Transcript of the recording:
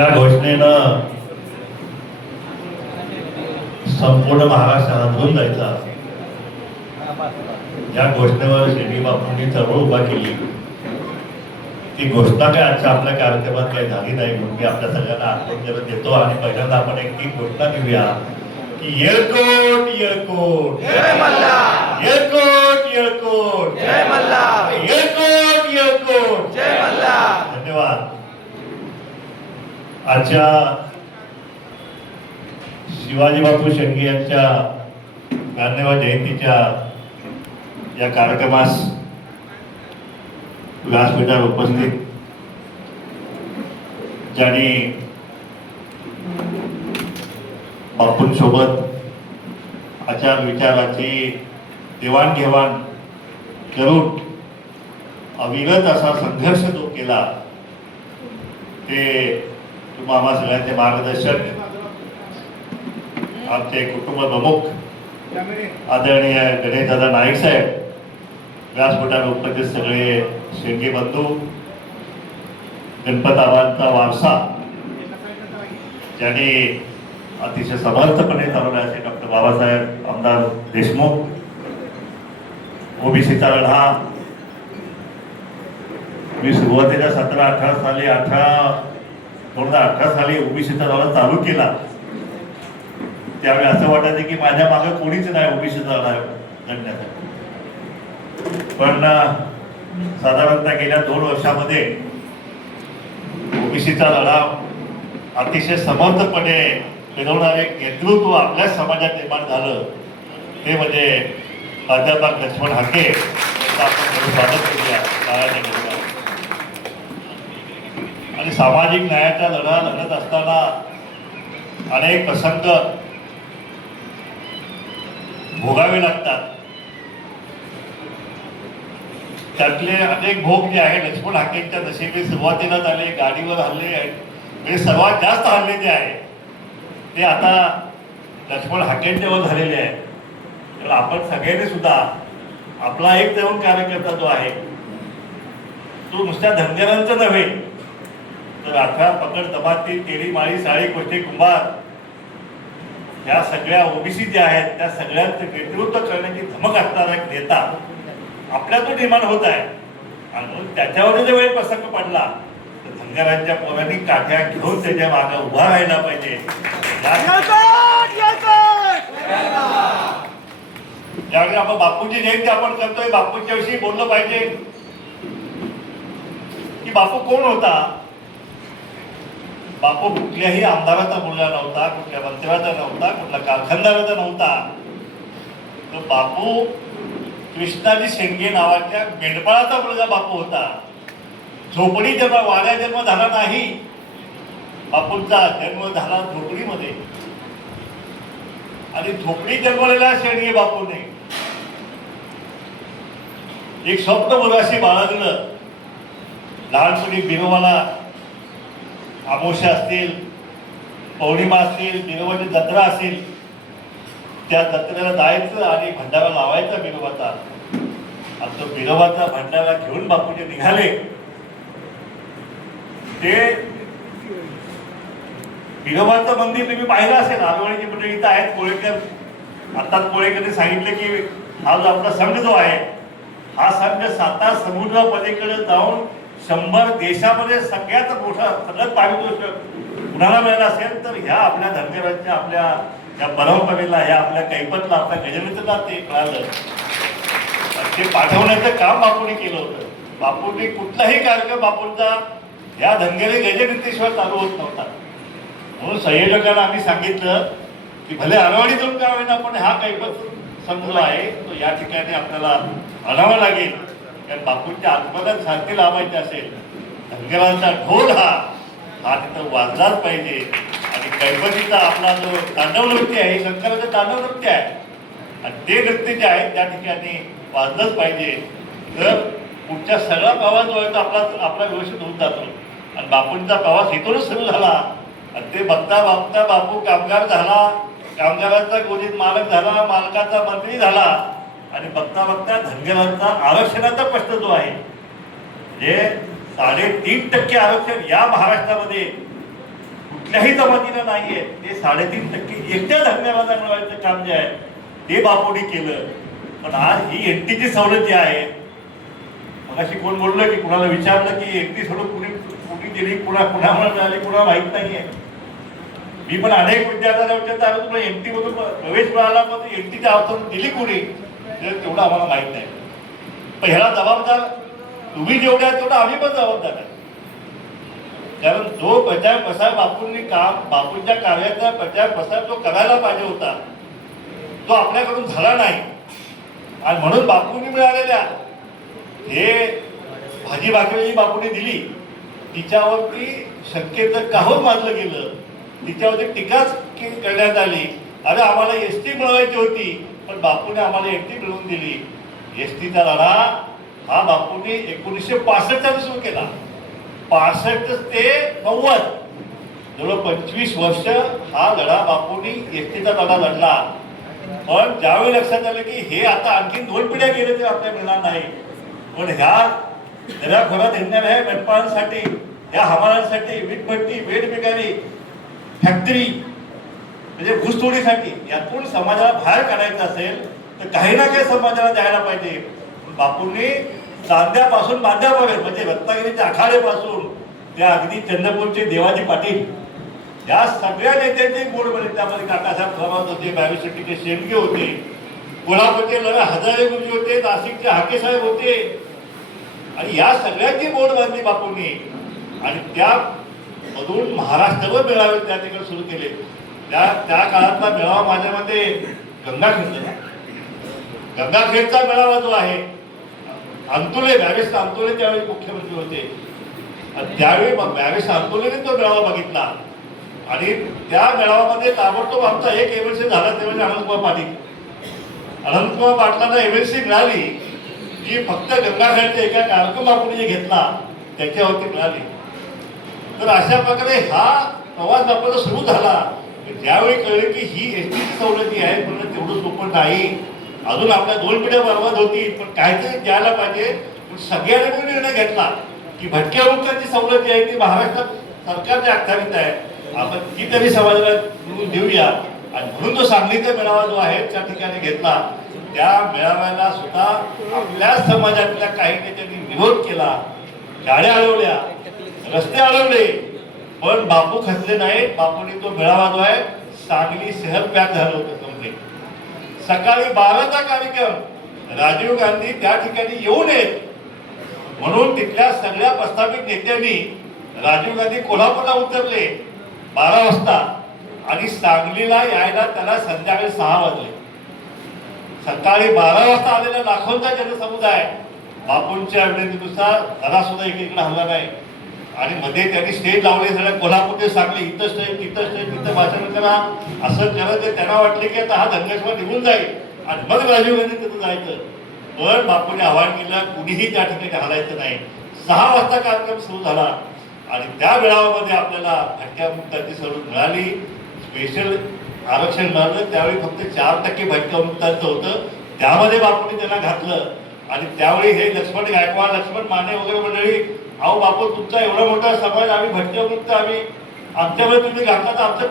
ज्या घोषणेनं संपूर्ण महाराष्ट्र हातून जायचा या घोषणेवर शेडी बापूंनी चळवळ उभा केली ती घोषणा काय आजच्या आपल्या कार्यक्रमात काही झाली नाही म्हणून मी आपल्या सगळ्यांना आठवण करून देतो आणि पहिल्यांदा आपण एक ती घोषणा देऊया की येळकोट येळकोट. जय येळकोट येळकोट. जय येळकोट येळकोट. जय धन्यवाद. आजच्या शिवाजी बापू शेंगे यांच्या गांधीवा जयंतीच्या या कार्यक्रमास व्यासपीठावर उपस्थित. ज्यांनी बापूंसोबत आचार विचाराची देवाणघेवाण करून अविरत असा संघर्ष जो केला ते तुम्हा आम्हा सगळ्यांचे मार्गदर्शक आमचे कुटुंब प्रमुख आदरणीय गणेशदादा नाईक साहेब व्यासपीठावर उपस्थित सगळे शेंगे बंधू गणपत आबांचा वारसा ज्यांनी अतिशय समर्थपणे चालवले असे डॉक्टर बाबासाहेब आमदार देशमुख ओबीसीचा लढा मी सुरुवातीला सतरा अठरा साली अठरा दोन हजार अठरा साली ओबीसीचा लढा चालू केला. त्यावेळी असं वाटायचं की माझ्या मागे कोणीच नाही ओबीसीचा दौरा लढण्यासाठी पण साधारणतः गेल्या दोन वर्षामध्ये ओबीसीचा लढा अतिशय समर्थपणे फिरवणारे नेतृत्व आपल्या समाजात निर्माण झालं. ते म्हणजे प्राध्यापक लक्ष्मण हाके. स्वागत केलं आणि सामाजिक न्यायाचा लढा लढत असताना अनेक प्रसंग भोगावे लागतात. त्यातले अनेक भोग जे आहे लक्ष्मण हाकेंच्या दशेने सुरुवातीला झाले गाडीवर हल्ले आहेत. म्हणजे सर्वात जास्त हल्ले जे आहे ते आता लक्ष्मण हाकेंच्यावर झालेले आहे तर आपण सगळ्यांनी सुद्धा आपला एक तरुण कार्यकर्ता जो आहे तो नुसत्या धनगरांचा नव्हे तर अठरा पकड दबाती तेरी माळी साळी कोष्टी कुंभार. या सगळ्या ओबीसी ज्या आहेत त्या सगळ्यांचं नेतृत्व करण्याची धमक असणारा एक नेता आपल्यातून निर्माण होत आहे. आणि त्याच्यावर जर वेळ प्रसंग पडला तर धनगरांच्या पोरांनी काठ्या घेऊन त्याच्यामागे उभा राहायला पाहिजे. ज्यावेळी आपण बापूंची जयंती आपण करतोय. बापूंच्या विषयी बोललं पाहिजे. की बापू कोण होता? बापू कुठल्याही आमदाराचा मुलगा नव्हता कुठल्या मंत्र्याचा नव्हता कुठल्या कारखानदाराचा नव्हता. तर बापू कृष्णाजी शेंगे नावाच्या मेंढपाळाचा मुलगा बापू होता. झोपडी जन्म वाड्या जन्म झाला नाही बापूंचा जन्म झाला झोपडीमध्ये. आणि झोपडी जन्मलेला शेंगे बापूने. एक स्वप्न मुलाशी बाळगलं. लहानपणी बिरोबाला आमोशा असतील पौर्णिमा असतील बिरोबाची जत्रा असेल त्या जत्रेला जायचं आणि भंडारा लावायचा बिरोबाचा आणि तो बिरोबाचा भंडारा घेऊन बापूजी निघाले. ते बिरोबाचं मंदिर तुम्ही पाहिलं असेल आरोळीची मंडळी इथं आहेत कोळेकर. आत्ताच कोळेकरने सांगितलं की हा जो आपला संघ जो आहे हा संघ सातार समुद्र पलीकडे जाऊन शंभर देशामध्ये सगळ्यात मोठा सगळ्यात पारितोषिक कुणाला मिळालं असेल तर ह्या आपल्या धनगरांच्या आपल्या या परंपरेला ह्या आपल्या कैपतला आपल्या गजमित्रला ते कळालं ते पाठवण्याचं काम बापूने केलं होतं. बापूने कुठलाही कार्यक्रम बापूंचा या धनगरी गजमित्रेशिवाय चालू होत नव्हता. म्हणून संयोजकांना आम्ही सांगितलं की भले आरवाडीतून का होईना पण हा कैपत संपला आहे तो या ठिकाणी आपल्याला आणावा लागेल. कारण बापूंच्या आत्मदान शांती लावायची असेल धनगरांचा ढोल हा हा तिथं वाजलाच पाहिजे. आणि गणपतीचा आपला जो तांडव नृत्य आहे शंकराचं तांडव नृत्य आहे आणि ते नृत्य जे आहे त्या ठिकाणी वाजलंच पाहिजे. तर पुढच्या सगळा प्रवास जो आहे तो आपला आपला व्यवस्थित होऊन जातो. आणि बापूंचा प्रवास इथूनच सुरू झाला. आणि ते बघता बघता बापू कामगार झाला कामगारांचा गोदीत मालक झाला मालकाचा मंत्री झाला. आणि बघता बघता धनगरांचा आरक्षणाचा प्रश्न जो आहे म्हणजे साडेतीन टक्के आरक्षण या महाराष्ट्रामध्ये कुठल्याही जमातीला नाहीये ते साडेतीन टक्के एकट्या धनगरांना मिळवायचं काम जे आहे ते बापोडी केलं. पण आज ही एनटीची सवलत जी आहे. मगाशी कोण बोललं की कुणाला विचारलं की एनटी सोडून कुणी कुणी दिली कुणा कुणामुळे मिळाली कुणाला माहीत नाहीये. मी पण अनेक विद्यार्थ्यांना विचारतो आलं तुम्हाला एनटी मधून प्रवेश मिळाला पण एनटीच्या अवतरून दिली कुणी? ते तेवढं आम्हाला माहीत नाही. पण ह्याला जबाबदार तुम्ही जेवढे आहे तेवढं आम्ही पण जबाबदार आहे. कारण जो प्रचार पसाय बापूंनी काम बापूंच्या कार्याचा प्रचार प्रसार जो करायला पाहिजे होता तो आपल्याकडून झाला नाही. आणि म्हणून बापूंनी मिळालेल्या हे भाजी भाकरी जी बापूंनी दिली. तिच्यावरती शक्यतं काहून मानलं गेलं? तिच्यावरती टीकाच करण्यात आली? अरे आम्हाला एस टी मिळवायची होती. पण बापूने आम्हाला एकटी मिळवून दिली. एस टीचा लढा हा बापूने एकोणीसशे पासष्टला सुरू केला. पासष्ट ते नव्वद. जवळ पंचवीस वर्ष हा लढा बापूंनी एस टीचा लढा लढला. पण ज्यावेळी लक्षात आलं की हे आता आणखी दोन पिढ्या गेले ते आपल्या मिळणार नाही. पण ह्या दऱ्याखोऱ्यात हिंडणाऱ्या मेटपाळांसाठी या हमालांसाठी वीटभट्टी वेठबिगारी फॅक्टरी म्हणजे घुसतोडीसाठी यातून समाजाला बाहेर काढायचं असेल तर काही ना काही समाजाला द्यायला पाहिजे. बापूंनी चांद्यापासून बांध्यापर्यंत म्हणजे रत्नागिरीच्या आखाड्यापासून त्या अगदी चंद्रपूरचे देवाजी पाटील या सगळ्या नेत्यांचे बोर्डमध्ये त्यामध्ये काकासाहेब थोरात होते बावीस शेट्टीचे शेंडगे होते कोल्हापूरचे लढा हजारे गुरुजी होते नाशिकचे हाकेसाहेब होते. आणि या सगळ्यांची बोर्ड बांधली बापूंनी. आणि त्या मधून महाराष्ट्रभर मेळावे त्या ठिकाणी सुरू केले. त्या त्या काळातला मेळावा माझ्या मते गंगाखेडचा. गंगाखेडचा मेळावा जो आहे अंतुले व्यावेश अंतुले त्यावेळी मुख्यमंत्री होते. आणि त्यावेळी मग व्यावेश अंतुलेने तो मेळावा बघितला. आणि त्या मेळाव्यामध्ये ताबडतोब आमचा एक एमएलसी झाला ते म्हणजे अनंतकुमार पाटील. अनंतकुमार पाटलांना एमएलसी मिळाली. जी फक्त गंगाखेडच्या एका कार्यक्रम आपण जे घेतला त्याच्यावरती मिळाली. तर अशा प्रकारे हा प्रवास आपल्याला सुरू झाला. ज्यावेळी कळलं की ही एस टीची सवलती आहे पण तेवढं सोपं नाही. अजून आपल्या दोन पिढ्या बरबाद होतील पण काहीतरी द्यायला पाहिजे. पण सगळ्यांनी मिळून निर्णय घेतला की भटक्या वृत्ताची सवलत जी आहे ती महाराष्ट्रात सरकारच्या अखत्यारीत आहे. आपण ती तरी समाजाला मिळून देऊया. आणि म्हणून तो सांगलीचा मेळावा जो आहे त्या ठिकाणी घेतला. त्या मेळाव्याला सुद्धा आपल्या समाजातल्या काही नेत्यांनी विरोध केला. गाड्या अडवल्या रस्ते अडवले पण बापू खचले नाहीत. बापूने तो मेळावा जो आहे सांगली शहर पॅक झालं होतं कंप्लीट सकाळी बाराचा कार्यक्रम. राजीव गांधी त्या ठिकाणी येऊ नयेत. म्हणून तिथल्या सगळ्या प्रस्थापित नेत्यांनी राजीव गांधी कोल्हापूरला उतरले. बारा वाजता. आणि सांगलीला यायला त्याला संध्याकाळी सहा वाजले. सकाळी बारा वाजता आलेला लाखोंचा जनसमुदाय बापूंच्या विनंतीनुसार जरा सुद्धा एकीकडे हल्ला नाही. आणि मध्ये त्यांनी स्टेज लावले सगळ्या कोल्हापूरचे सांगले इथं स्टेज तिथं स्टेज तिथं भाषण करा. असं केलं ते त्यांना वाटले की आता हा धनगेश्वर निघून जाईल. आणि मग राजीव गांधी तिथं जायचं. पण बापूने आव्हान केलं कुणीही त्या ठिकाणी हलायचं नाही. सहा वाजता कार्यक्रम सुरू झाला. आणि त्या वेळामध्ये आपल्याला भटक्या मुक्ताची सवलत मिळाली. स्पेशल आरक्षण मिळालं. त्यावेळी फक्त चार टक्के भटक्या मुक्तांचं होतं. त्यामध्ये बापूने त्यांना घातलं. आणि त्यावेळी हे लक्ष्मण गायकवाड लक्ष्मण माने वगैरे मंडळी अहो बापू तुमचा एवढा मोठा समाज आम्ही भटक्या मुक्त आम्ही आमच्यामध्ये तुम्ही घातला तर आमच्या